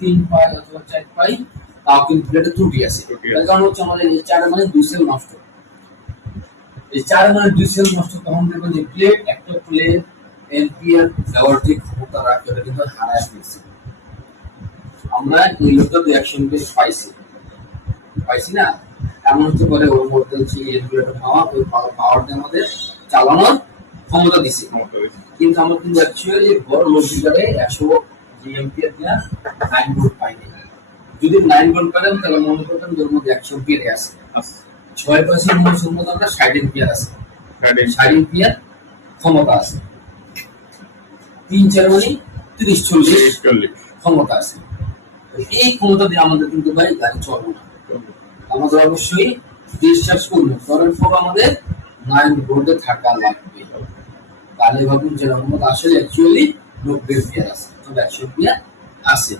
3 পাই অথবা 4 পাই তাও কিন্তু প্লেটে ত্রুটি আছে। তার কারণ হচ্ছে আমাদের এই 4 মানে 2 সেল নষ্ট। এই 4 মানে 2 সেল নষ্ট তখন দেখবেন যে প্লেট একটা প্লেট এম্পিয়ার দেওয়ার যে ক্ষমতা রাখে ওটা কিন্তু হারায় ফেলছে। আমরা ইলেকট্রন রিঅ্যাকশন বেস পাইছি না, এমন হতে পারে ওর মধ্যে হচ্ছে রেগুলেটর পাওয়ার ওই পাওয়ার দিয়ে আমাদের চালানোর ক্ষমতা দিছে, কিন্তু আমরা কিন্তু অ্যাকচুয়ালি বড় লোড মিটারে 100 জি এম্পিয়ার দিয়া 9 ভোল্ট পাইনি। যদি 9 ভোল্ট পেতাম তাহলে মনে করতাম যে ওর মধ্যে 100 এম্পিয়ার আছে। 6% মনে সম্মত আমরা 60 এম্পিয়ার আছে, 60 এম্পিয়ার ক্ষমতা আছে। 3-4 মানে 30-40 ক্ষমতা আছে। এই ক্ষমতা দিয়ে আমাদের কিন্তু ভাই গাড়ি চলবে না। আমাদের অবশ্যই ডিসচার্জ করবে করার পর আমাদের 9 ভোল্টে থাকা লাগবে। তাহলে ভাবুন যে রকম আসলে অ্যাকচুয়ালি 90 এম্পিয়ার আছে, 100 এম্পিয়ার আছে।